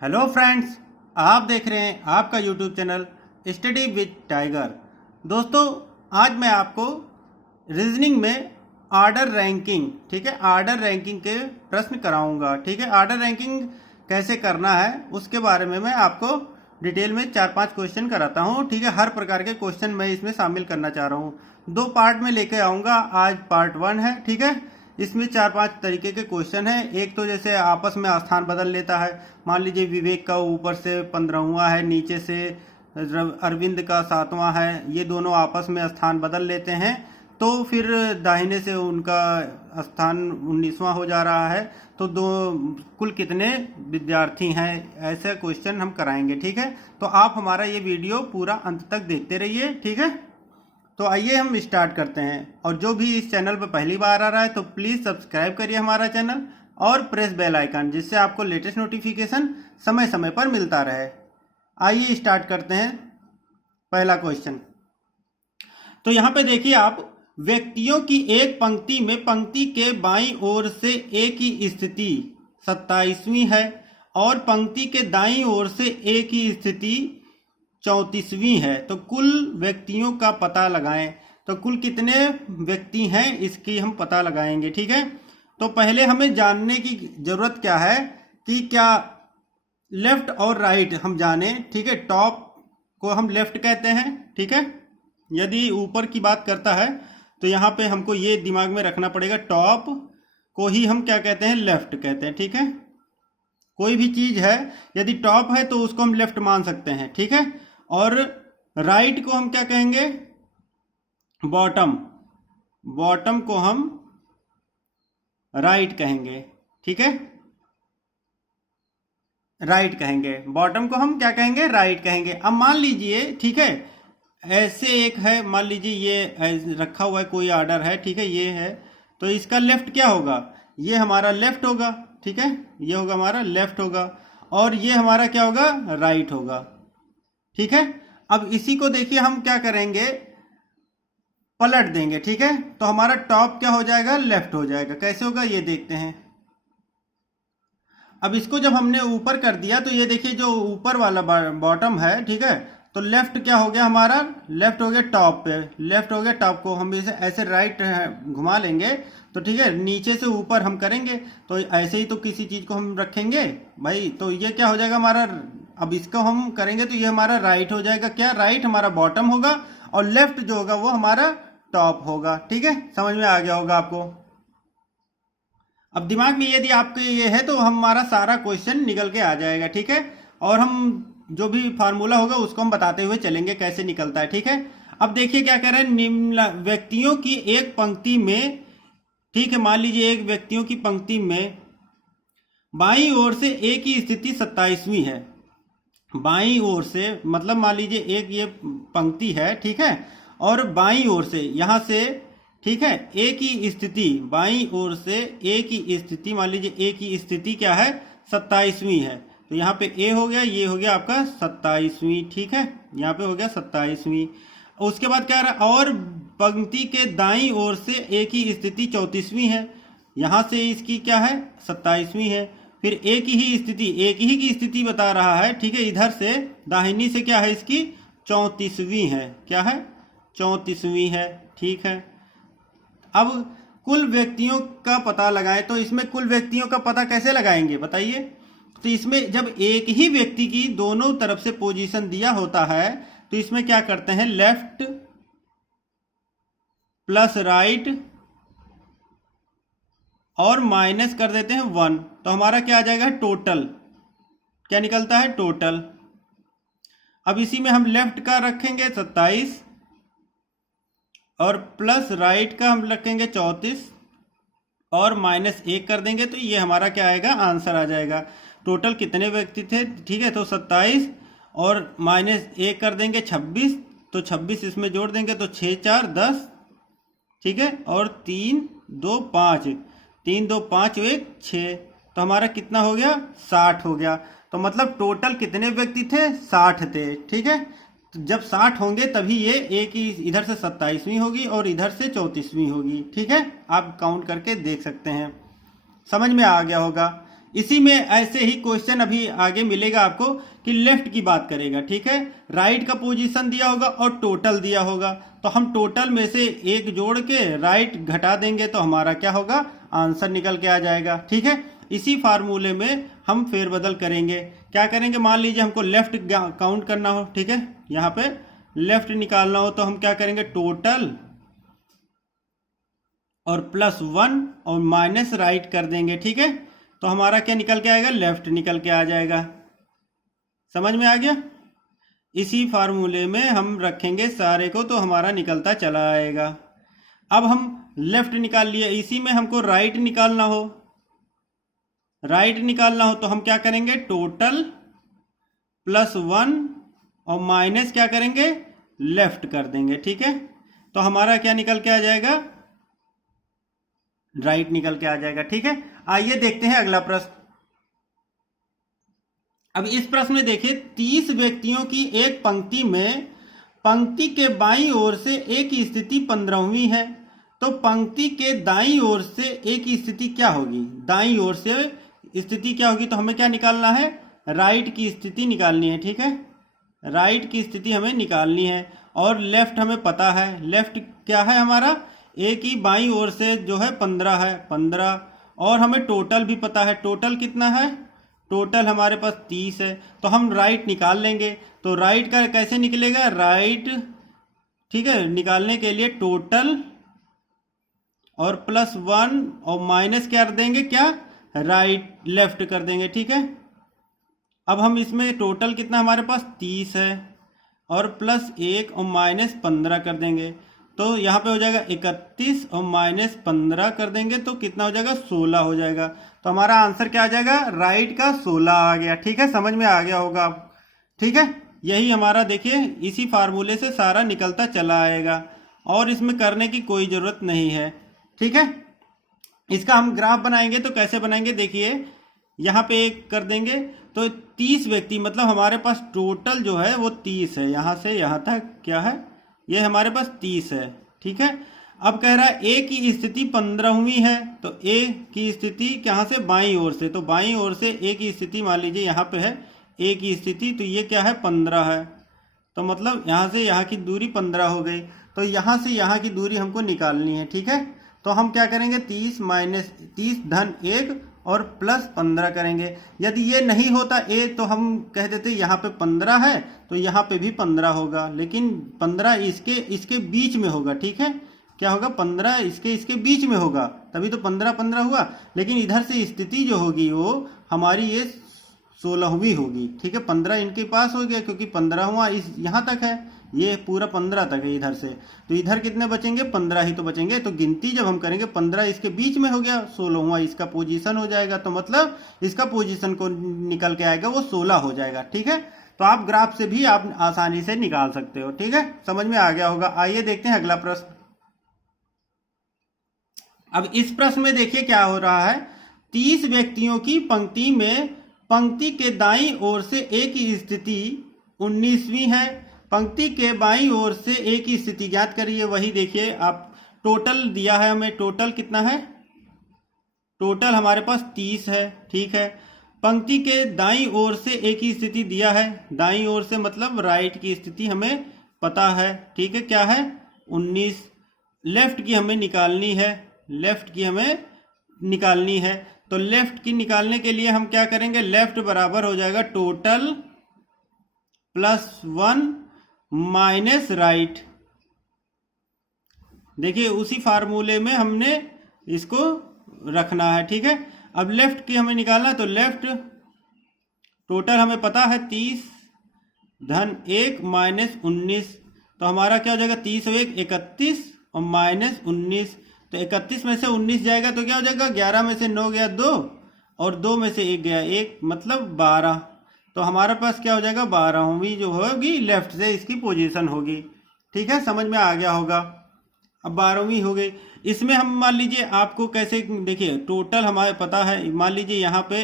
Hello friends, आप देख रहे हैं आपका YouTube channel study with tiger. दोस्तों, आज मैं आपको रीजनिंग में आर्डर रैंकिंग, ठीक है, आर्डर रैंकिंग के प्रश्न कराऊंगा। ठीक है, आर्डर रैंकिंग कैसे करना है उसके बारे में मैं आपको डिटेल में 4-5 क्वेश्चन कराता हूँ। ठीक है, हर प्रकार के क्वेश्चन मैं इसमें शामिल करना चाह रहा हूँ। 2 पार्ट में लेके आऊँगा। आज पार्ट 1 है। ठीक है, इसमें 4-5 तरीके के क्वेश्चन हैं। एक तो जैसे आपस में स्थान बदल लेता है। मान लीजिए विवेक का ऊपर से 15वां है, नीचे से अरविंद का 7वां है, ये दोनों आपस में स्थान बदल लेते हैं तो फिर दाहिने से उनका स्थान 19वां हो जा रहा है। तो कुल कितने विद्यार्थी हैं, ऐसे क्वेश्चन हम कराएंगे। ठीक है, तो आप हमारा ये वीडियो पूरा अंत तक देखते रहिए। ठीक है, तो आइए हम स्टार्ट करते हैं। और जो भी इस चैनल पर पहली बार आ रहा है तो प्लीज़ सब्सक्राइब करिए हमारा चैनल और प्रेस बेल आइकन, जिससे आपको लेटेस्ट नोटिफिकेशन समय समय पर मिलता रहे। आइए स्टार्ट करते हैं। पहला क्वेश्चन, तो यहाँ पे देखिए आप, व्यक्तियों की एक पंक्ति में पंक्ति के बाईं ओर से ए की स्थिति 27वीं है और पंक्ति के दाईं ओर से ए की स्थिति 34वीं है। तो कुल व्यक्तियों का पता लगाएं। तो कुल कितने व्यक्ति हैं इसकी हम पता लगाएंगे। ठीक है, तो पहले हमें जानने की जरूरत क्या है कि क्या लेफ्ट और राइट हम जाने। ठीक है, टॉप को हम लेफ्ट कहते हैं। ठीक है, यदि ऊपर की बात करता है तो यहाँ पे हमको ये दिमाग में रखना पड़ेगा, टॉप को ही हम क्या कहते हैं, लेफ्ट कहते हैं। ठीक है, कोई भी चीज है यदि टॉप है तो उसको हम लेफ्ट मान सकते हैं। ठीक है, और राइट को हम क्या कहेंगे, बॉटम। बॉटम को हम राइट कहेंगे। ठीक है, राइट कहेंगे। बॉटम को हम क्या कहेंगे, राइट कहेंगे। अब मान लीजिए, ठीक है, ऐसे एक है, मान लीजिए ये रखा हुआ है, कोई आर्डर है। ठीक है, ये है, तो इसका लेफ्ट क्या होगा, ये हमारा लेफ्ट होगा। ठीक है, ये होगा हमारा लेफ्ट होगा और ये हमारा क्या होगा, राइट होगा। ठीक है, अब इसी को देखिए हम क्या करेंगे, पलट देंगे। ठीक है, तो हमारा टॉप क्या हो जाएगा, लेफ्ट हो जाएगा। कैसे होगा ये देखते हैं। अब इसको जब हमने ऊपर कर दिया तो ये देखिए जो ऊपर वाला बॉटम है, ठीक है, तो लेफ्ट क्या हो गया हमारा, लेफ्ट हो गया टॉप पे, लेफ्ट हो गया टॉप को हम इसे ऐसे राइट घुमा लेंगे तो ठीक है, नीचे से ऊपर हम करेंगे तो ऐसे ही तो किसी चीज को हम रखेंगे भाई, तो ये क्या हो जाएगा हमारा, अब इसको हम करेंगे तो ये हमारा राइट हो जाएगा। क्या, राइट हमारा बॉटम होगा और लेफ्ट जो होगा वो हमारा टॉप होगा। ठीक है, समझ में आ गया होगा आपको। अब दिमाग में यदि आपके ये है तो हमारा सारा क्वेश्चन निकल के आ जाएगा। ठीक है, और हम जो भी फार्मूला होगा उसको हम बताते हुए चलेंगे कैसे निकलता है। ठीक है, अब देखिए क्या कह रहे हैं, निम्न व्यक्तियों की एक पंक्ति में, ठीक है, मान लीजिए एक व्यक्तियों की पंक्ति में बाईं ओर से ए की स्थिति 27वीं है। बाईं ओर से मतलब मान लीजिए एक ये पंक्ति है, ठीक है, और बाईं ओर से यहाँ से, ठीक है, ए की स्थिति, बाईं ओर से ए की स्थिति, मान लीजिए ए की स्थिति क्या है, 27वीं है। तो यहाँ पे ए हो गया, ये हो गया आपका 27वीं। ठीक है, यहाँ पे हो गया 27वीं। उसके बाद क्या रहा, और पंक्ति के दाईं ओर से ए की स्थिति 34वीं है। यहाँ से इसकी क्या है, 27वीं है। फिर ए की ही स्थिति, एक ही की स्थिति बता रहा है। ठीक है, इधर से दाहिनी से क्या है, इसकी 34वीं है। क्या है, 34वीं है। ठीक है, अब कुल व्यक्तियों का पता लगाएं। तो इसमें कुल व्यक्तियों का पता कैसे लगाएंगे बताइए। तो इसमें जब एक ही व्यक्ति की दोनों तरफ से पोजीशन दिया होता है तो इसमें क्या करते हैं, लेफ्ट प्लस राइट और माइनस कर देते हैं 1। तो हमारा क्या आ जाएगा, टोटल। क्या निकलता है, टोटल। अब इसी में हम लेफ्ट का रखेंगे 27 और प्लस राइट का हम रखेंगे 34 और माइनस 1 कर देंगे तो ये हमारा क्या आएगा, आंसर आ जाएगा। टोटल कितने व्यक्ति थे, ठीक है, तो 27 और माइनस 1 कर देंगे 26, तो 26 इसमें जोड़ देंगे तो 6 4 10। ठीक है, और 3 2 5, 3 2 5 1 6, तो हमारा कितना हो गया, 60 हो गया। तो मतलब टोटल कितने व्यक्ति थे, 60 थे। ठीक है, तो जब 60 होंगे तभी ये एक ही इधर से 27वीं होगी और इधर से 34वीं होगी। ठीक है, आप काउंट करके देख सकते हैं, समझ में आ गया होगा। इसी में ऐसे ही क्वेश्चन अभी आगे मिलेगा आपको कि लेफ्ट की बात करेगा, ठीक है। राइट का पोजीशन दिया होगा और टोटल दिया होगा, तो हम टोटल में से एक जोड़ के राइट घटा देंगे तो हमारा क्या होगा, आंसर निकल के आ जाएगा, ठीक है। इसी फार्मूले में हम फेरबदल करेंगे। क्या करेंगे, मान लीजिए हमको लेफ्ट काउंट करना हो, ठीक है, यहाँ पे लेफ्ट निकालना हो तो हम क्या करेंगे, टोटल और +1 और माइनस राइट कर देंगे, ठीक है। तो हमारा क्या निकल के आएगा, लेफ्ट निकल के आ जाएगा। समझ में आ गया। इसी फार्मूले में हम रखेंगे सारे को तो हमारा निकलता चला आएगा। अब हम लेफ्ट निकाल लिए, इसी में हमको राइट निकालना हो, राइट निकालना हो तो हम क्या करेंगे, टोटल +1 और माइनस क्या करेंगे, लेफ्ट कर देंगे, ठीक है। तो हमारा क्या निकल के आ जाएगा, राइट निकल के आ जाएगा, ठीक है। आइए देखते हैं अगला प्रश्न। अब इस प्रश्न में देखिए, 30 व्यक्तियों की एक पंक्ति में पंक्ति के बाईं ओर से ए की स्थिति 15वीं है, तो पंक्ति के दाईं ओर से ए की स्थिति क्या होगी, दाईं ओर से स्थिति क्या होगी, तो हमें क्या निकालना है, राइट की स्थिति निकालनी है, ठीक है। राइट की स्थिति हमें निकालनी है और लेफ्ट हमें पता है, लेफ्ट क्या है हमारा, ए की बाईं ओर से जो है 15 है, 15, और हमें टोटल भी पता है, टोटल कितना है, टोटल हमारे पास 30 है, तो हम राइट निकाल लेंगे। तो राइट का कैसे निकलेगा, राइट, ठीक है, निकालने के लिए टोटल और +1 और माइनस क्या कर देंगे, क्या, राइट, लेफ्ट कर देंगे, ठीक है। अब हम इसमें टोटल कितना हमारे पास 30 है और +1 और -15 कर देंगे, तो यहाँ पे हो जाएगा 31 और -15 कर देंगे तो कितना हो जाएगा, 16 हो जाएगा। तो हमारा आंसर क्या आ जाएगा, राइट का 16 आ गया, ठीक है। समझ में आ गया होगा, ठीक है। यही हमारा देखिए, इसी फार्मूले से सारा निकलता चला आएगा और इसमें करने की कोई ज़रूरत नहीं है, ठीक है। इसका हम ग्राफ बनाएंगे तो कैसे बनाएंगे, देखिए यहाँ पे एक कर देंगे तो 30 व्यक्ति, मतलब हमारे पास टोटल जो है वो 30 है, यहाँ से यहाँ तक क्या है, ये हमारे पास 30 है, ठीक है। अब कह रहा है ए की स्थिति 15वीं है, तो ए की स्थिति कहाँ से, बाईं ओर से, तो बाईं ओर से ए की स्थिति मान लीजिए यहाँ पे है ए की स्थिति, तो ये क्या है, 15 है, तो मतलब यहाँ से यहाँ की दूरी 15 हो गई, तो यहाँ से यहाँ की दूरी हमको निकालनी है, ठीक है। तो हम क्या करेंगे, 30 माइनस 30 धन 1 और +15 करेंगे। यदि ये नहीं होता ए तो हम कह देते यहाँ पे 15 है तो यहाँ पे भी 15 होगा, लेकिन 15 इसके बीच में होगा, ठीक है। क्या होगा, 15 इसके बीच में होगा, तभी तो 15 हुआ। लेकिन इधर से स्थिति जो होगी वो हमारी ये 16वीं होगी, ठीक है। 15 इनके पास हो गया क्योंकि 15वां इस यहाँ तक है, ये पूरा 15 तक है इधर से, तो इधर कितने बचेंगे, 15 ही तो बचेंगे। तो गिनती जब हम करेंगे 15 इसके बीच में हो गया, 16वां इसका पोजीशन हो जाएगा, तो मतलब इसका पोजीशन को निकल के आएगा वो 16 हो जाएगा, ठीक है। तो आप ग्राफ से भी आप आसानी से निकाल सकते हो, ठीक है। समझ में आ गया होगा। आइए देखते हैं अगला प्रश्न। अब इस प्रश्न में देखिए क्या हो रहा है, 30 व्यक्तियों की पंक्ति में पंक्ति के दाईं ओर से ए की स्थिति 19वीं है, पंक्ति के बाईं ओर से ए की स्थिति ज्ञात करिए। वही देखिए आप, टोटल दिया है हमें, टोटल कितना है, टोटल हमारे पास 30 है, ठीक है। पंक्ति के दाईं ओर से ए की स्थिति दिया है, दाईं ओर से मतलब राइट की स्थिति हमें पता है, ठीक है, क्या है, 19। लेफ्ट की हमें निकालनी है, लेफ्ट की हमें निकालनी है, तो लेफ्ट की निकालने के लिए हम क्या करेंगे, लेफ्ट बराबर हो जाएगा टोटल +1 माइनस राइट। देखिए उसी फार्मूले में हमने इसको रखना है, ठीक है। अब लेफ्ट की हमें निकालना है, तो लेफ्ट टोटल हमें पता है 30 धन 1 माइनस 19, तो हमारा क्या हो जाएगा, 30 और 1 31 और -19, तो 31 में से 19 जाएगा तो क्या हो जाएगा, 11 में से 9 गया 2 और 2 में से 1 गया 1, मतलब 12। तो हमारे पास क्या हो जाएगा, 12वीं जो होगी लेफ्ट से इसकी पोजीशन होगी, ठीक है। समझ में आ गया होगा। अब 12वीं हो गई। इसमें हम मान लीजिए आपको कैसे, देखिए टोटल हमारे पता है, मान लीजिए यहाँ पे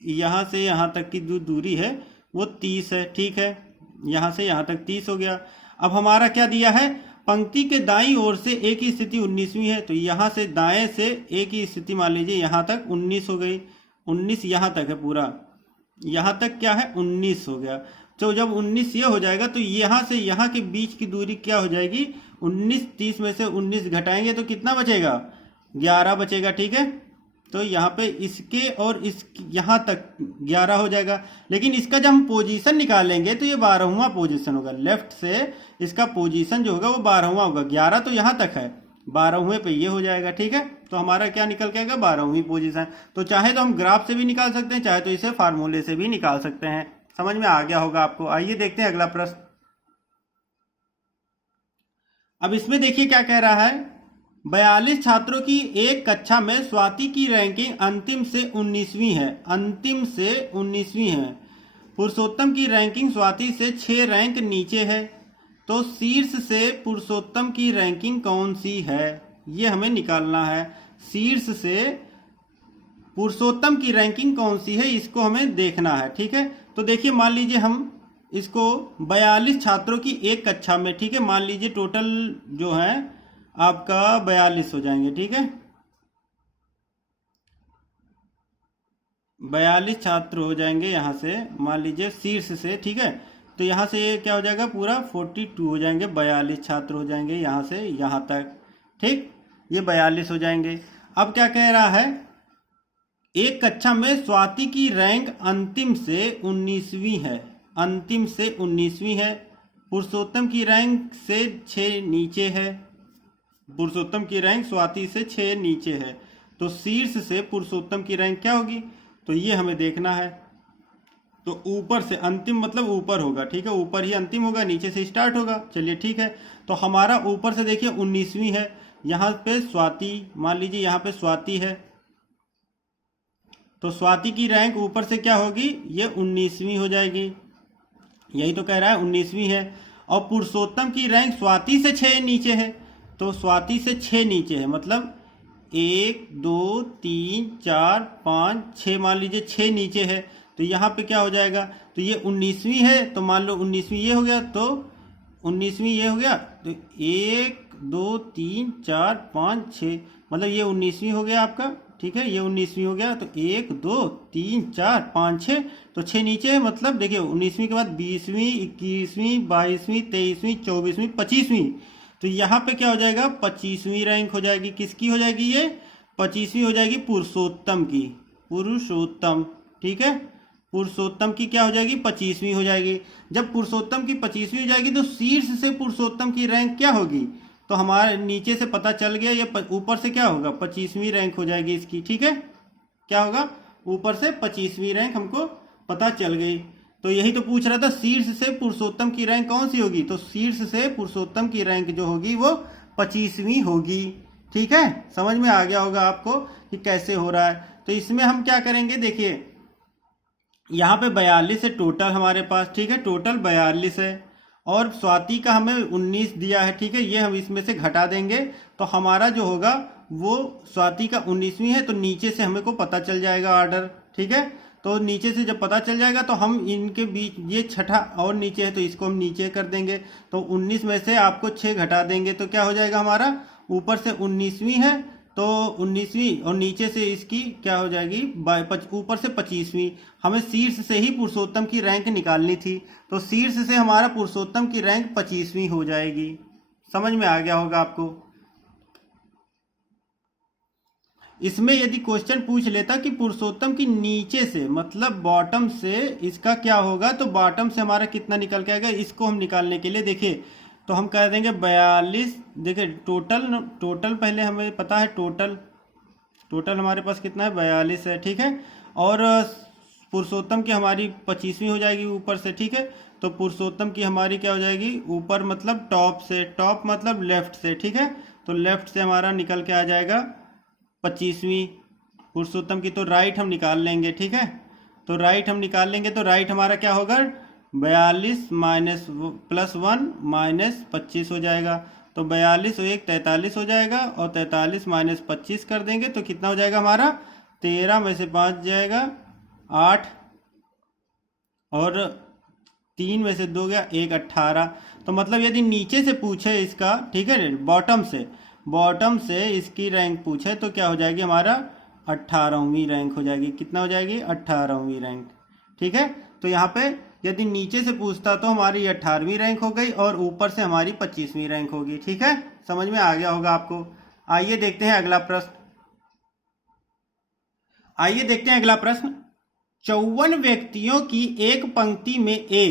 यहाँ से यहाँ तक की जो दूरी है वो 30 है, ठीक है, यहाँ से यहाँ तक 30 हो गया। अब हमारा क्या दिया है, पंक्ति के दाईं ओर से ए की स्थिति 19वीं है, तो यहाँ से दाएं से ए की स्थिति मान लीजिए यहाँ तक 19 हो गई, 19 यहाँ तक है पूरा, यहाँ तक क्या है 19 हो गया। तो जब 19 ये हो जाएगा तो यहाँ से यहाँ के बीच की दूरी क्या हो जाएगी, 19, 30 में से 19 घटाएंगे तो कितना बचेगा, 11 बचेगा। ठीक है, तो यहाँ पे इसके और इस यहाँ तक 11 हो जाएगा। लेकिन इसका जब हम पोजीशन निकालेंगे तो ये 12वां पोजीशन होगा, लेफ्ट से इसका पोजीशन जो होगा वो 12वां होगा। 11 तो यहाँ तक है, 12वें पे ये हो जाएगा। ठीक है, तो हमारा क्या निकल के आएगा, 12वीं पोजीशन। तो चाहे तो हम ग्राफ से भी निकाल सकते हैं, चाहे तो इसे फार्मूले से भी निकाल सकते हैं। समझ में आ गया होगा आपको। आइए देखते हैं अगला प्रश्न। अब इसमें देखिए क्या कह रहा है, 42 छात्रों की एक कक्षा में स्वाति की रैंकिंग अंतिम से 19वीं है, अंतिम से 19वीं है। पुरुषोत्तम की रैंकिंग स्वाति से 6 रैंक नीचे है, तो शीर्ष से पुरुषोत्तम की रैंकिंग कौन सी है, ये हमें निकालना है। शीर्ष से पुरुषोत्तम की रैंकिंग कौन सी है, इसको हमें देखना है। ठीक है, तो देखिए मान लीजिए हम इसको 42 छात्रों की एक कक्षा में, ठीक है, मान लीजिए टोटल जो है आपका 42 हो जाएंगे। ठीक है, 42 छात्र हो जाएंगे यहाँ से, मान लीजिए शीर्ष से। ठीक है, तो यहाँ से ये क्या हो जाएगा, पूरा 42 हो जाएंगे, 42 छात्र हो जाएंगे यहाँ से यहाँ तक। ठीक, ये 42 हो जाएंगे। अब क्या कह रहा है, एक कक्षा में स्वाति की रैंक अंतिम से 19वीं है, अंतिम से 19वीं है। पुरुषोत्तम की रैंक से 6 नीचे है, पुरुषोत्तम की रैंक स्वाति से 6 नीचे है, तो शीर्ष से पुरुषोत्तम की रैंक क्या होगी, तो ये हमें देखना है। तो ऊपर से अंतिम मतलब ऊपर होगा। ठीक है, ऊपर ही अंतिम होगा, नीचे से स्टार्ट होगा। चलिए ठीक है, तो हमारा ऊपर से देखिए 19वीं है, यहाँ पे स्वाति, मान लीजिए यहाँ पे स्वाति है, तो स्वाति की रैंक ऊपर से क्या होगी, ये 19वीं हो जाएगी। यही तो कह रहा है 19वीं है। और पुरुषोत्तम की रैंक स्वाति से 6 नीचे है, तो स्वाति से 6 नीचे है, मतलब 1 2 3 4 5 6, मान लीजिए 6 नीचे है, तो यहाँ पे क्या हो जाएगा, तो ये 19वीं है, तो मान लो 19वीं ये हो गया, तो 19वीं ये हो गया, तो 1 2 3 4 5 6, मतलब ये 19वीं हो गया आपका। ठीक है, ये 19वीं हो गया, तो 1 2 3 4 5 6, तो 6 नीचे है, मतलब देखिए 19वीं के बाद 20वीं 21वीं 22वीं 23वीं 24वीं 25वीं, तो यहाँ पे क्या हो जाएगा, 25वीं रैंक हो जाएगी। किसकी हो जाएगी, ये 25वीं हो जाएगी, पुरुषोत्तम की, पुरुषोत्तम। ठीक है, पुरुषोत्तम की क्या हो जाएगी, 25वीं हो जाएगी। जब पुरुषोत्तम की 25वीं हो जाएगी तो शीर्ष से पुरुषोत्तम की रैंक क्या होगी, तो हमारे नीचे से पता चल गया, ये ऊपर से क्या होगा, 25वीं रैंक हो जाएगी इसकी। ठीक है, क्या होगा, ऊपर से 25वीं रैंक हमको पता चल गई। तो यही तो पूछ रहा था, शीर्ष से पुरुषोत्तम की रैंक कौन सी होगी, तो शीर्ष से पुरुषोत्तम की रैंक जो होगी वो 25वीं होगी। ठीक है, समझ में आ गया होगा आपको कि कैसे हो रहा है। तो इसमें हम क्या करेंगे, देखिए यहाँ पे 42 है टोटल हमारे पास। ठीक है, टोटल 42 है, और स्वाति का हमें 19 दिया है। ठीक है, ये हम इसमें से घटा देंगे, तो हमारा जो होगा वो स्वाति का 19वीं है, तो नीचे से हमें को पता चल जाएगा ऑर्डर। ठीक है, तो नीचे से जब पता चल जाएगा तो हम इनके बीच, ये छठा और नीचे है तो इसको हम नीचे कर देंगे, तो 19 में से आपको 6 घटा देंगे, तो क्या हो जाएगा हमारा, ऊपर से 19वीं है, तो 19वीं, और नीचे से इसकी क्या हो जाएगी, ऊपर से 25वीं। हमें शीर्ष से ही पुरुषोत्तम की रैंक निकालनी थी, तो शीर्ष से हमारा पुरुषोत्तम की रैंक 25वीं हो जाएगी। समझ में आ गया होगा आपको। इसमें यदि क्वेश्चन पूछ लेता कि पुरुषोत्तम की नीचे से, मतलब बॉटम से इसका क्या होगा, तो बॉटम से हमारा कितना निकल के आएगा, इसको हम निकालने के लिए देखिए तो हम कह देंगे 42। देखिए टोटल पहले हमें पता है, टोटल हमारे पास कितना है, 42 है। ठीक है, और पुरुषोत्तम की हमारी 25वीं हो जाएगी ऊपर से। ठीक है, तो पुरुषोत्तम की हमारी क्या हो जाएगी, ऊपर मतलब टॉप से, टॉप मतलब लेफ्ट से। ठीक है, तो लेफ्ट से हमारा निकल के आ जाएगा 25वीं पुरुषोत्तम की, तो राइट हम निकाल लेंगे। ठीक है, तो राइट हम निकाल लेंगे, तो राइट हमारा क्या होगा, 42 माइनस +1 माइनस 25 हो जाएगा, तो 42 और 1 43 हो जाएगा, और 43 माइनस 25 कर देंगे तो कितना हो जाएगा हमारा, 13 में से 5 जाएगा 8, और 3 में से 2 गया 1 18। तो मतलब यदि नीचे से पूछे इसका, ठीक है, बॉटम से इसकी रैंक पूछे तो क्या हो जाएगी हमारा 18वीं रैंक हो जाएगी। कितना हो जाएगी? 18वीं रैंक। ठीक है, तो यहाँ पे यदि नीचे से पूछता तो हमारी 18वीं रैंक हो गई और ऊपर से हमारी 25वीं रैंक होगी। ठीक है, समझ में आ गया होगा आपको। आइए देखते हैं अगला प्रश्न। 54 व्यक्तियों की एक पंक्ति में ए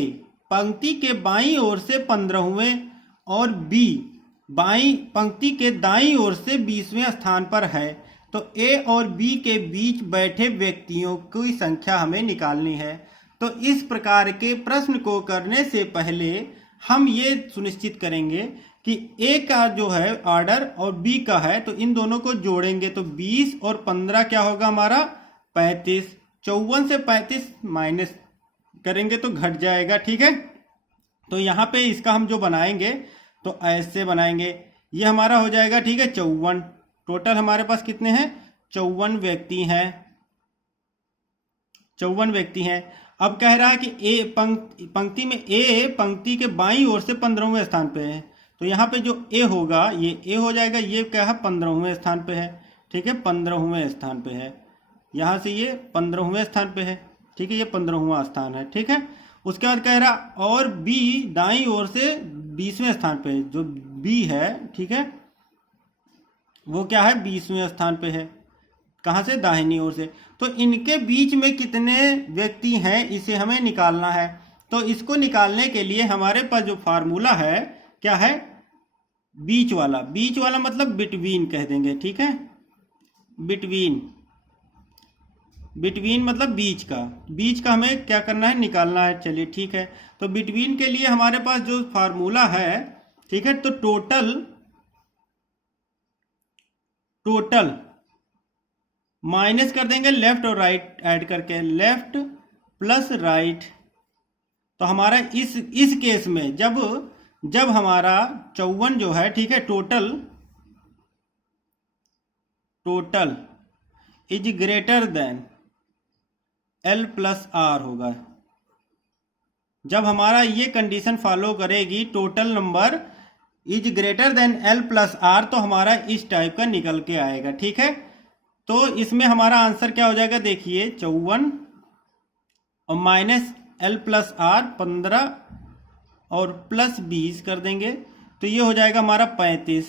पंक्ति के बाईं ओर से 15वें और बी पंक्ति के दाईं ओर से 20वें स्थान पर है, तो ए और बी के बीच बैठे व्यक्तियों की संख्या हमें निकालनी है। तो इस प्रकार के प्रश्न को करने से पहले हम ये सुनिश्चित करेंगे कि ए का जो है ऑर्डर और बी का है, तो इन दोनों को जोड़ेंगे तो 20 और 15 क्या होगा हमारा? 35। 54 से 35 माइनस करेंगे तो घट जाएगा। ठीक है, तो यहाँ पे इसका हम जो बनाएंगे तो ऐसे बनाएंगे, ये हमारा हो जाएगा। ठीक है, 54। टोटल हमारे पास कितने हैं? 54 व्यक्ति हैं। 54 व्यक्ति हैं। अब कह रहा है कि ए पंक्ति में ए पंक्ति के बाईं ओर से 15वें स्थान पे है, तो यहाँ पे जो ए होगा ये ए हो जाएगा। ये क्या है? 15वें स्थान पे है। ठीक है, 15वें स्थान पे है। यहाँ से ये 15वें स्थान पे है। ठीक है, ये 15वां स्थान है। ठीक है, उसके बाद कह रहा और बी दाईं ओर से 20वें स्थान पे है। जो बी है, ठीक है, वो क्या है? 20वें स्थान पे है। कहाँ से? दाहिनी ओर से। तो इनके बीच में कितने व्यक्ति हैं इसे हमें निकालना है। तो इसको निकालने के लिए हमारे पास जो फार्मूला है क्या है? बीच वाला। बीच वाला मतलब बिटवीन कह देंगे। ठीक है, बिटवीन मतलब बीच का हमें क्या करना है? निकालना है। चलिए ठीक है, तो बिटवीन के लिए हमारे पास जो फार्मूला है, ठीक है, तो टोटल माइनस कर देंगे लेफ्ट और राइट ऐड करके, लेफ्ट प्लस राइट। तो हमारा इस केस में जब हमारा 54 जो है, ठीक है, total is greater than L plus R होगा। जब हमारा ये कंडीशन फॉलो करेगी, total number is greater than L plus R, तो हमारा इस टाइप का निकल के आएगा। ठीक है, तो इसमें हमारा आंसर क्या हो जाएगा? देखिए 54 और माइनस L प्लस आर 15 और प्लस 20 कर देंगे तो ये हो जाएगा हमारा 35।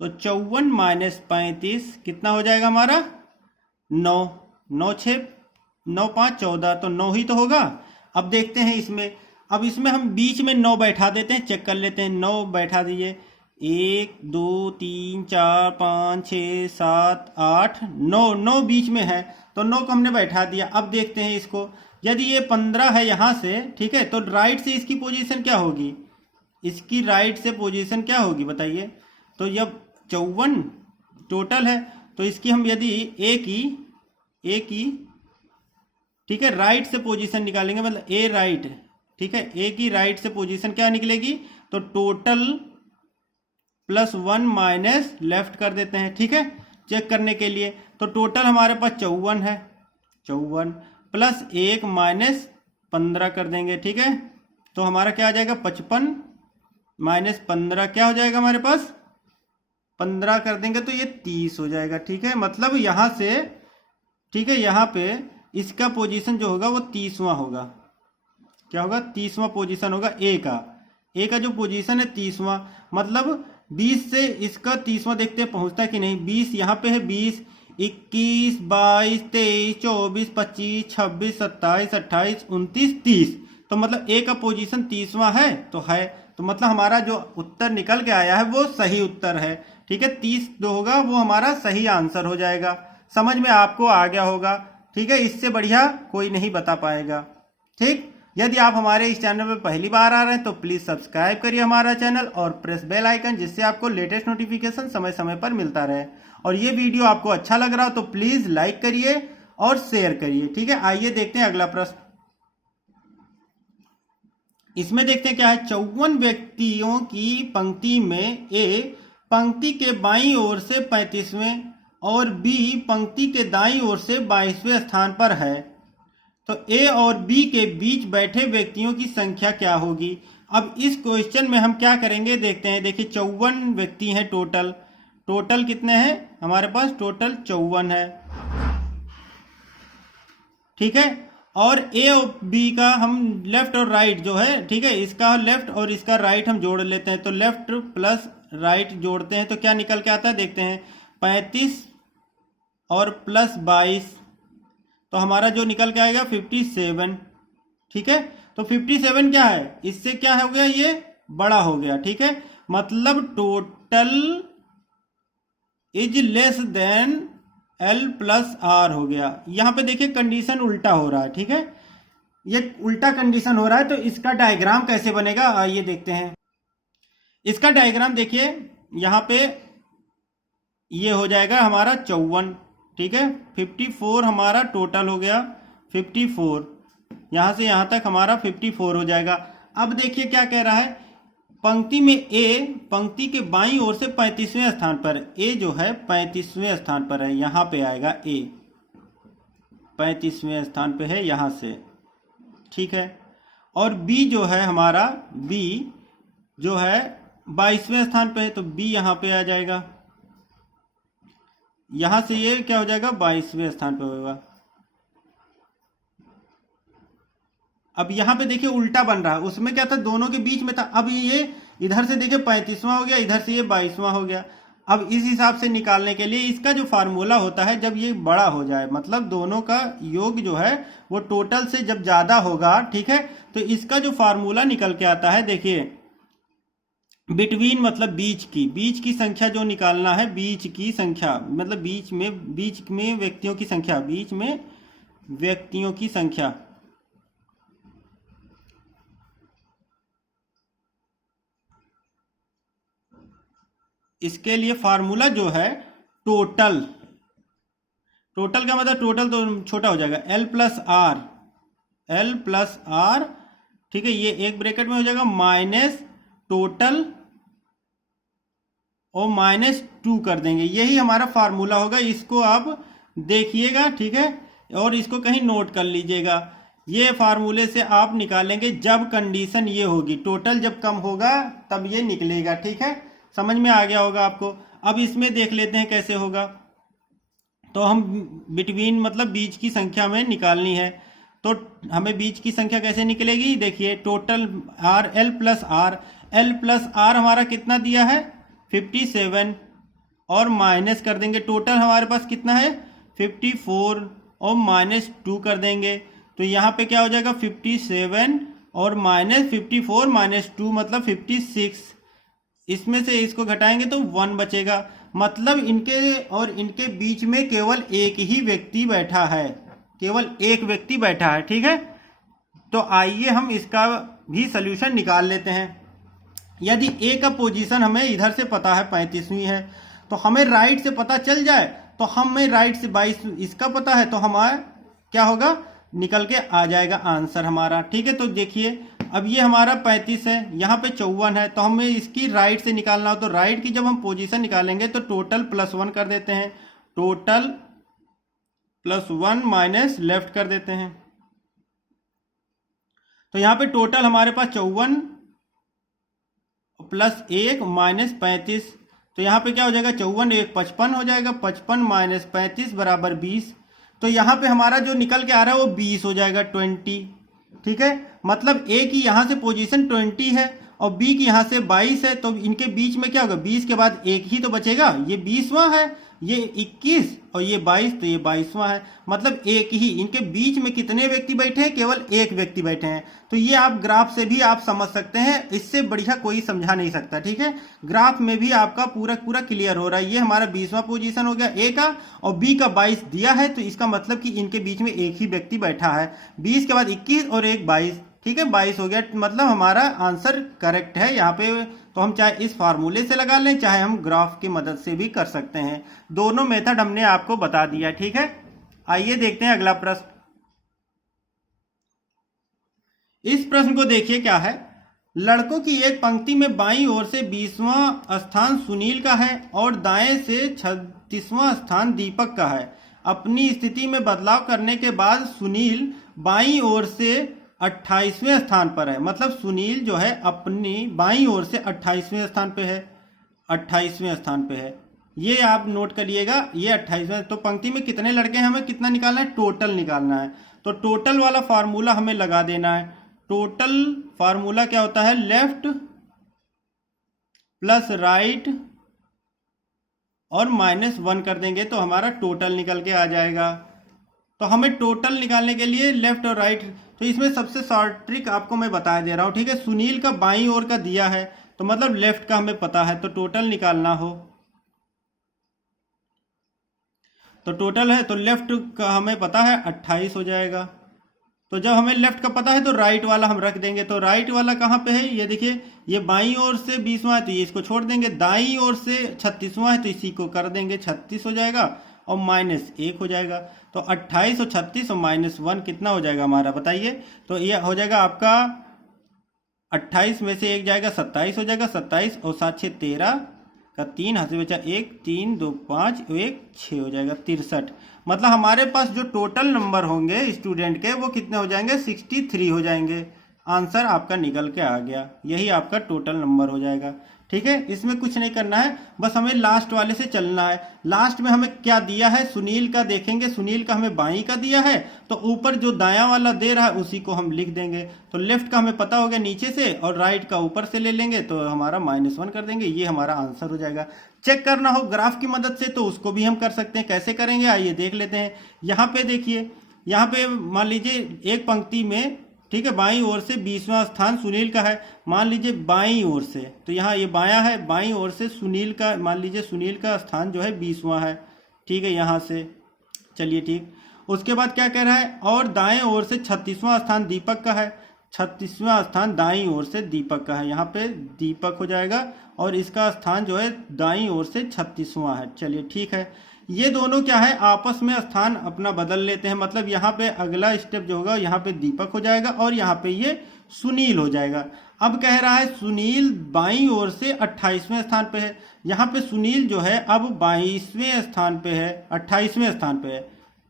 तो 54 माइनस 35 कितना हो जाएगा हमारा? 9। 9 6 9 5 14, तो 9 ही तो होगा। अब देखते हैं इसमें हम बीच में 9 बैठा देते हैं, चेक कर लेते हैं। 9 बैठा दीजिए, 1 2 3 4 5 6 7 8 9 बीच में है, तो 9 को हमने बैठा दिया। अब देखते हैं इसको, यदि ये 15 है यहाँ से, ठीक है, तो राइट से इसकी पोजीशन क्या होगी? इसकी राइट से पोजीशन क्या होगी बताइए? तो जब 54 टोटल है तो इसकी हम यदि ए की ठीक है राइट से पोजीशन निकालेंगे, मतलब ए राइट, ठीक है, ए की राइट से पोजीशन क्या निकलेगी? तो टोटल प्लस 1 माइनस लेफ्ट कर देते हैं। ठीक है, चेक करने के लिए, तो टोटल हमारे पास 54 है। 54 प्लस 1 माइनस 15 कर देंगे। ठीक है, तो हमारा क्या आ जाएगा? 55 माइनस 15 क्या हो जाएगा हमारे पास? 15 कर देंगे तो ये 30 हो जाएगा। ठीक है, मतलब यहाँ से, ठीक है, यहाँ पे इसका पोजीशन जो होगा वो 30वां होगा। क्या होगा? 30वां पोजीशन होगा ए का जो पोजीशन है 30वां, मतलब 20 से इसका 30वां देखते हैं पहुंचता कि नहीं। 20 यहाँ पे है, 20 21 22 23 24 25 26 27 28 29 30, तो मतलब ए का पोजीशन 30वां है तो है, तो मतलब हमारा जो उत्तर निकल के आया है वो सही उत्तर है। ठीक है, 30 जो होगा वो हमारा सही आंसर हो जाएगा। समझ में आपको आ गया होगा। ठीक है, इससे बढ़िया कोई नहीं बता पाएगा। ठीक, यदि आप हमारे इस चैनल पर पहली बार आ रहे हैं तो प्लीज सब्सक्राइब करिए हमारा चैनल और प्रेस बेल आइकन, जिससे आपको लेटेस्ट नोटिफिकेशन समय समय पर मिलता रहे। और ये वीडियो आपको अच्छा लग रहा हो तो प्लीज लाइक करिए और शेयर करिए। ठीक है, आइए देखते हैं अगला प्रश्न। इसमें देखते हैं क्या है। 54 व्यक्तियों की पंक्ति में ए पंक्ति के बाईं ओर से 35वें और बी पंक्ति के दाईं ओर से 22वें स्थान पर है, तो ए और बी के बीच बैठे व्यक्तियों की संख्या क्या होगी। अब इस क्वेश्चन में हम क्या करेंगे देखते हैं। देखिए 54 व्यक्ति हैं टोटल कितने हैं हमारे पास? टोटल 54 है। ठीक है। और ए और बी का हम लेफ्ट और राइट जो है, ठीक है, इसका लेफ्ट और इसका राइट हम जोड़ लेते हैं। तो लेफ्ट प्लस राइट जोड़ते हैं तो क्या निकल के आता है देखते हैं। 35 और प्लस 22 तो हमारा जो निकल के आएगा 57। ठीक है, तो 57 क्या है, इससे क्या हो गया, ये बड़ा हो गया। ठीक है, मतलब total is less than L plus R हो गया। यहां पे देखिए कंडीशन उल्टा हो रहा है। ठीक है, ये उल्टा कंडीशन हो रहा है। तो इसका डायग्राम कैसे बनेगा आइए देखते हैं। इसका डायग्राम देखिए, यहां पे ये हो जाएगा हमारा 54। ठीक है, 54 हमारा टोटल हो गया 54, यहां से यहां तक हमारा 54 हो जाएगा। अब देखिए क्या कह रहा है, पंक्ति में ए पंक्ति के बाईं ओर से 35वें स्थान पर, ए जो है 35वें स्थान पर है, यहां पे आएगा ए 35वें स्थान पे है यहां से। ठीक है, और बी जो है हमारा, बी जो है 22वें स्थान पे है, तो बी यहां पे आ जाएगा, यहां से ये क्या हो जाएगा 22वें स्थान पे होगा। अब यहां पे देखिए उल्टा बन रहा है, उसमें क्या था दोनों के बीच में था, अब ये इधर से देखिए 35वां हो गया, इधर से ये 22वां हो गया। अब इस हिसाब से निकालने के लिए इसका जो फार्मूला होता है, जब ये बड़ा हो जाए, मतलब दोनों का योग जो है वो टोटल से जब ज्यादा होगा, ठीक है, तो इसका जो फार्मूला निकल के आता है देखिए, बिटवीन मतलब बीच की संख्या जो निकालना है, बीच की संख्या मतलब बीच में व्यक्तियों की संख्या, बीच में व्यक्तियों की संख्या, इसके लिए फार्मूला जो है टोटल का मतलब टोटल तो छोटा हो जाएगा, एल प्लस आर, ठीक है, ये एक ब्रैकेट में हो जाएगा माइनस टोटल और -2 कर देंगे, यही हमारा फार्मूला होगा। इसको आप देखिएगा, ठीक है, और इसको कहीं नोट कर लीजिएगा। ये फार्मूले से आप निकालेंगे जब कंडीशन ये होगी, टोटल जब कम होगा तब ये निकलेगा। ठीक है, समझ में आ गया होगा आपको। अब इसमें देख लेते हैं कैसे होगा। तो हम बिटवीन मतलब बीच की संख्या में निकालनी है, तो हमें बीच की संख्या कैसे निकलेगी, देखिए total R, L plus R हमारा कितना दिया है 57, और माइनस कर देंगे, टोटल हमारे पास कितना है 54 और -2 कर देंगे, तो यहाँ पे क्या हो जाएगा 57 और -54 -2 मतलब 56, इसमें से इसको घटाएंगे तो 1 बचेगा। मतलब इनके और इनके बीच में केवल एक ही व्यक्ति बैठा है, केवल एक व्यक्ति बैठा है। ठीक है, तो आइए हम इसका भी सल्यूशन निकाल लेते हैं। यदि ए का पोजीशन हमें इधर से पता है 35वीं है, तो हमें राइट से पता चल जाए, तो हमें राइट से 22 इसका पता है, तो हमारा क्या होगा, निकल के आ जाएगा आंसर हमारा। ठीक है, तो देखिए अब ये हमारा 35 है, यहाँ पे 54 है, तो हमें इसकी राइट से निकालना हो, तो राइट की जब हम पोजीशन निकालेंगे तो टोटल +1 कर देते हैं, टोटल +1 माइनस लेफ्ट कर देते हैं, तो यहाँ पे टोटल हमारे पास 54 +1 -35, तो यहाँ पे क्या हो जाएगा 54 1 55 हो जाएगा, 55 - 35 बराबर 20, तो यहाँ पे हमारा जो निकल के आ रहा है वो 20 हो जाएगा 20। ठीक है, मतलब ए की यहाँ से पोजीशन 20 है और बी की यहाँ से 22 है, तो इनके बीच में क्या होगा, 20 के बाद एक ही तो बचेगा, ये 20वां है, ये 21 और ये 22, तो ये 22वां है, मतलब एक ही। इनके बीच में कितने व्यक्ति बैठे हैं, केवल एक व्यक्ति बैठे हैं। तो ये आप ग्राफ से भी आप समझ सकते हैं, इससे बढ़िया कोई समझा नहीं सकता। ठीक है, ग्राफ में भी आपका पूरा क्लियर हो रहा है। ये हमारा 20वां पोजीशन हो गया ए का, और बी का 22 दिया है, तो इसका मतलब कि इनके बीच में एक ही व्यक्ति बैठा है। 20 के बाद 21 और एक 22, ठीक है 22 हो गया, मतलब हमारा आंसर करेक्ट है यहाँ पे। तो हम चाहे इस फार्मूले से लगा लें, चाहे हम ग्राफ की मदद से भी कर सकते हैं, दोनों मेथड हमने आपको बता दिया। ठीक है, आइए देखते हैं अगला प्रश्न। इस प्रश्न को देखिए क्या है, लड़कों की एक पंक्ति में बाईं ओर से 20वां स्थान सुनील का है और दाएं से 36वां स्थान दीपक का है। अपनी स्थिति में बदलाव करने के बाद सुनील बाईं ओर से 28वें स्थान पर है, मतलब सुनील जो है अपनी बाईं ओर से 28वें स्थान पे है, 28वें स्थान पे है, ये आप नोट करिएगा, ये 28वें। तो पंक्ति में कितने लड़के हैं, हमें कितना निकालना है, टोटल निकालना है। तो टोटल वाला फार्मूला हमें लगा देना है। टोटल फार्मूला क्या होता है, लेफ्ट प्लस राइट और -1 कर देंगे तो हमारा टोटल निकल के आ जाएगा। तो हमें टोटल निकालने के लिए लेफ्ट और राइट, तो इसमें सबसे शॉर्ट ट्रिक आपको मैं बता दे रहा हूँ, ठीक है। सुनील का बाईं ओर का दिया है तो मतलब लेफ्ट का हमें पता है, तो टोटल निकालना हो तो टोटल है तो लेफ्ट का हमें पता है 28 हो जाएगा। तो जब हमें लेफ्ट का पता है तो राइट वाला हम रख देंगे। तो राइट वाला कहाँ पे है, ये देखिए, ये बाईं ओर से 20वां है तो ये इसको छोड़ देंगे, दाईं ओर से 36वां है तो इसी को कर देंगे, 36 हो जाएगा और -1 हो जाएगा। तो 28 और 36 और -1 कितना हो जाएगा हमारा, बताइए। तो ये हो जाएगा आपका 28 में से 1 जाएगा 27 हो जाएगा, 27 और 7 6 13 का 3 हाथ से बचा 1, 3 2 5 1 6 हो जाएगा 63। मतलब हमारे पास जो टोटल नंबर होंगे स्टूडेंट के वो कितने हो जाएंगे, 63 हो जाएंगे। आंसर आपका निकल के आ गया, यही आपका टोटल नंबर हो जाएगा, ठीक है। इसमें कुछ नहीं करना है, बस हमें लास्ट वाले से चलना है। लास्ट में हमें क्या दिया है, सुनील का देखेंगे, सुनील का हमें बाईं का दिया है तो ऊपर जो दायां वाला दे रहा है उसी को हम लिख देंगे। तो लेफ्ट का हमें पता हो गया नीचे से और राइट का ऊपर से ले लेंगे तो हमारा -1 कर देंगे, ये हमारा आंसर हो जाएगा। चेक करना हो ग्राफ की मदद से तो उसको भी हम कर सकते हैं, कैसे करेंगे आइए देख लेते हैं। यहाँ पे देखिए, यहाँ पे मान लीजिए एक पंक्ति में, ठीक है, बाईं ओर से 20वां स्थान सुनील का है, मान लीजिए बाईं ओर से, तो यहाँ ये बायां है, बाईं ओर से सुनील का, मान लीजिए सुनील का स्थान जो है 20वां है, ठीक है, यहाँ से, चलिए ठीक। उसके बाद क्या कह रहा है, और दाएं ओर से 36वां स्थान दीपक का है, 36वां स्थान दाईं ओर से दीपक का है, यहाँ पे दीपक हो जाएगा और इसका स्थान जो है दाईं ओर से 36वां है। चलिए ठीक है, ये दोनों क्या है आपस में स्थान अपना बदल लेते हैं, मतलब यहाँ पे अगला स्टेप जो होगा यहाँ पे दीपक हो जाएगा और यहाँ पे ये सुनील हो जाएगा। अब कह रहा है सुनील बाईं ओर से 28वें स्थान पे है, यहाँ पे सुनील जो है अब 22वें स्थान पे है, 28वें स्थान पे है,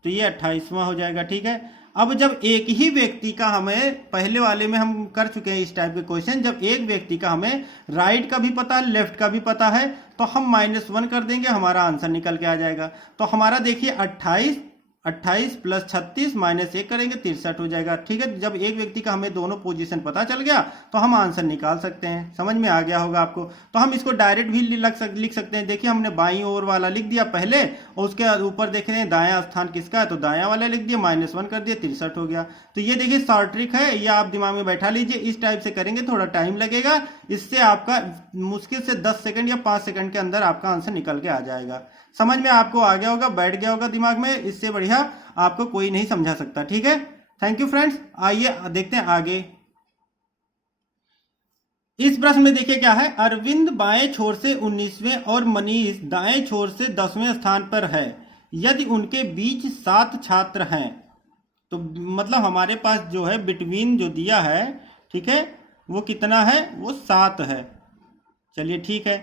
तो ये 28वां हो जाएगा, ठीक है। अब जब एक ही व्यक्ति का, हमें पहले वाले में हम कर चुके हैं इस टाइप के क्वेश्चन, जब एक व्यक्ति का हमें राइट का भी पता है लेफ्ट का भी पता है तो हम -1 कर देंगे, हमारा आंसर निकल के आ जाएगा। तो हमारा देखिए 28 प्लस 36 -1 करेंगे 63 हो जाएगा, ठीक है। जब एक व्यक्ति का हमें दोनों पोजीशन पता चल गया तो हम आंसर निकाल सकते हैं, समझ में आ गया होगा आपको। तो हम इसको डायरेक्ट भी लिख सकते हैं। देखिए हमने बाईं ओर वाला लिख दिया पहले और उसके ऊपर देख रहे हैं दायां स्थान किसका है, तो दायां वाला लिख दिया, -1 कर दिया, 63 हो गया। तो ये देखिए शॉर्ट ट्रिक है, ये आप दिमाग में बैठा लीजिए, इस टाइप से करेंगे थोड़ा टाइम लगेगा, इससे आपका मुश्किल से 10 सेकंड या 5 सेकंड के अंदर आपका आंसर निकल के आ जाएगा। समझ में आपको आ गया होगा, बैठ गया होगा दिमाग में, इससे बढ़िया आपको कोई नहीं समझा सकता, ठीक है। थैंक यू फ्रेंड्स, आइए देखते हैं आगे। इस प्रश्न में देखिए क्या है, अरविंद बाएं छोर से 19वें और मनीष दाएं छोर से 10वें स्थान पर है, यदि उनके बीच 7 छात्र हैं, तो मतलब हमारे पास जो है बिटवीन जो दिया है, ठीक है, वो कितना है, वो 7 है। चलिए ठीक है,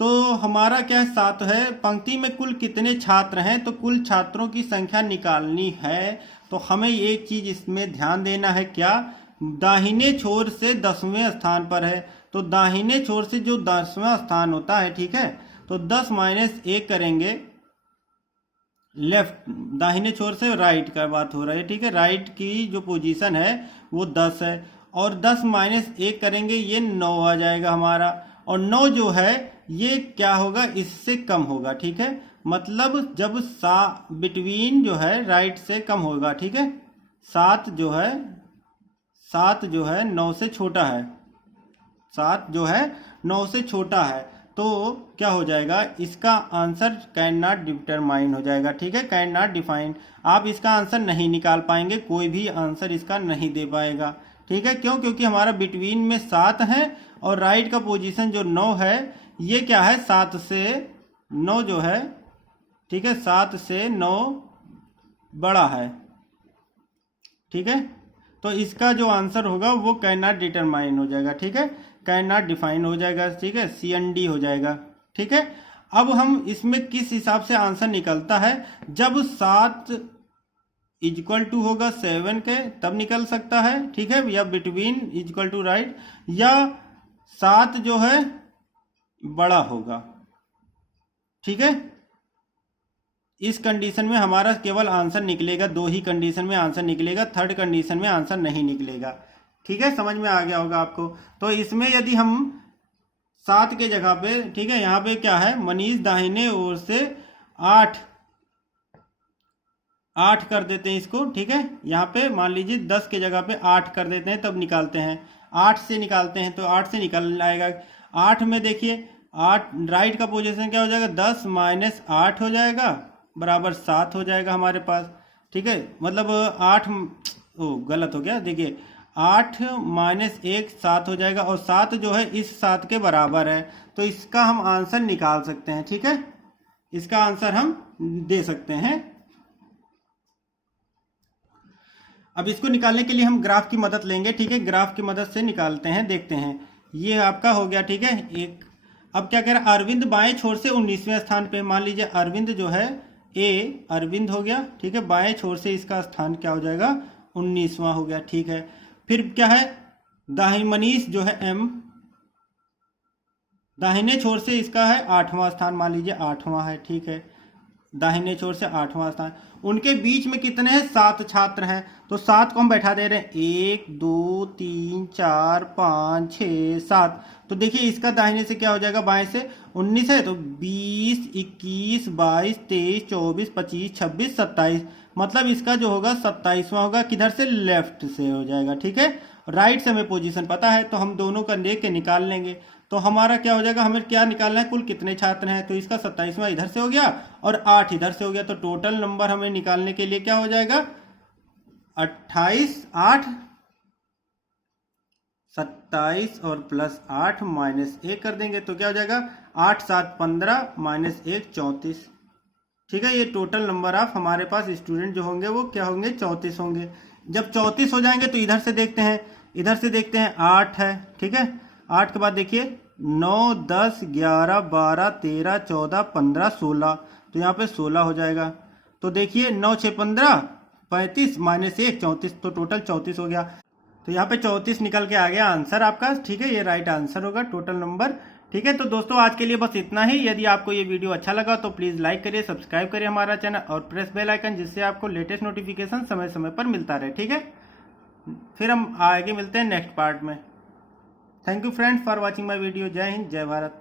तो हमारा क्या है, 7 है। पंक्ति में कुल कितने छात्र हैं, तो कुल छात्रों की संख्या निकालनी है। तो हमें एक चीज इसमें ध्यान देना है, क्या, दाहिने छोर से 10वें स्थान पर है, तो दाहिने छोर से जो 10वां स्थान होता है, ठीक है, तो 10 - 1 करेंगे, लेफ्ट दाहिने छोर से राइट का बात हो रहा है, ठीक है, राइट की जो पोजीशन है वो 10 है, और 10 - 1 करेंगे, ये 9 आ जाएगा हमारा, और 9 जो है ये क्या होगा, इससे कम होगा, ठीक है, मतलब जब बिटवीन जो है राइट से कम होगा, ठीक है, 7 जो है 9 से छोटा है, 7 जो है 9 से छोटा है, तो क्या हो जाएगा, इसका आंसर कैन नॉट डिटरमाइन हो जाएगा, ठीक है, कैन नॉट डिफाइन। आप इसका आंसर नहीं निकाल पाएंगे, कोई भी आंसर इसका नहीं दे पाएगा, ठीक है, क्यों, क्योंकि हमारा बिटवीन में 7 है और राइट का पोजीशन जो 9 है, ये क्या है, 7 से 9 जो है, ठीक है, 7 से 9 बड़ा है, ठीक है, तो इसका जो आंसर होगा वो कैन नॉट डिटरमाइन हो जाएगा, ठीक है, कैन नॉट डिफाइन हो जाएगा, ठीक है, CND हो जाएगा, ठीक है। अब हम इसमें किस हिसाब से आंसर निकलता है, जब 7 = होगा 7 के तब निकल सकता है, ठीक है, या बिटवीन = राइट, या 7 जो है बड़ा होगा, ठीक है, इस कंडीशन में हमारा केवल आंसर निकलेगा, 2 ही कंडीशन में आंसर निकलेगा, थर्ड कंडीशन में आंसर नहीं निकलेगा। ठीक है, समझ में आ गया होगा आपको। तो इसमें यदि हम 7 के जगह पे, ठीक है, यहाँ पे क्या है, मनीष दाहिने ओर से 8 कर देते हैं इसको। ठीक है, यहाँ पे मान लीजिए 10 के जगह पे 8 कर देते हैं, तब निकालते हैं। 8 से निकालते हैं तो 8 से निकल आएगा। 8 में देखिए 8 राइट का पोजीशन क्या हो जाएगा, 10 माइनस 8 हो जाएगा बराबर 7 हो जाएगा हमारे पास। ठीक है, मतलब 8 गलत हो गया, देखिए 8 माइनस 1 7 हो जाएगा, और 7 जो है इस 7 के बराबर है, तो इसका हम आंसर निकाल सकते हैं। ठीक है, इसका आंसर हम दे सकते हैं। अब इसको निकालने के लिए हम ग्राफ की मदद लेंगे। ठीक है, ग्राफ की मदद से निकालते हैं, देखते हैं। ये आपका हो गया। ठीक है, एक अब क्या कह रहा है, अरविंद बाएं छोर से 19वें स्थान पे, मान लीजिए अरविंद जो है ए, अरविंद हो गया। ठीक है, बाएं छोर से इसका स्थान क्या हो जाएगा, 19वां हो गया। ठीक है, फिर क्या है, दाहिने मनीष जो है एम, दाहिने छोर से इसका है 8वां स्थान, मान लीजिए 8वां है। ठीक है, दाहिने छोर से 8वां स्थान। उनके बीच में कितने हैं, 7 छात्र हैं, तो 7 को हम बैठा दे रहे हैं, 1 2 3 4 5 6 7। तो देखिए इसका दाहिने से क्या हो जाएगा, बाएं से 19 है, तो 20 21 22 23 24 25 26 27, मतलब इसका जो होगा 27वां होगा। किधर से, लेफ्ट से हो जाएगा। ठीक है, राइट से हमें पोजीशन पता है, तो हम दोनों का देख के निकाल लेंगे। तो हमारा क्या हो जाएगा, हमें क्या निकालना है, कुल कितने छात्र हैं, तो इसका 27वां इधर से हो गया और 8 इधर से हो गया, तो टोटल नंबर हमें निकालने के लिए क्या हो जाएगा, 28 8 27 और प्लस 8 माइनस 1 कर देंगे, तो क्या हो जाएगा, 8 7 15 माइनस 1 34। ठीक है, ये टोटल नंबर ऑफ हमारे पास स्टूडेंट जो होंगे वो क्या होंगे, 34 होंगे। जब 34 हो जाएंगे तो इधर से देखते हैं, 8 है। ठीक है, 8 के बाद देखिए 9 10 11 12 13 14 15 16, तो यहाँ पे 16 हो जाएगा। तो देखिए 9 6 15 35 माइनस 1 34, तो टोटल 34 हो गया। तो यहाँ पे 34 निकल के आ गया आंसर आपका। ठीक है, ये राइट आंसर होगा टोटल नंबर। ठीक है, तो दोस्तों आज के लिए बस इतना ही। यदि आपको ये वीडियो अच्छा लगा तो प्लीज़ लाइक करिए, सब्सक्राइब करिए हमारा चैनल और प्रेस बेल आइकन, जिससे आपको लेटेस्ट नोटिफिकेशन समय समय पर मिलता रहे। ठीक है, फिर हम आगे मिलते हैं नेक्स्ट पार्ट में। Thank you friends for watching my video. जय हिंद, जय भारत।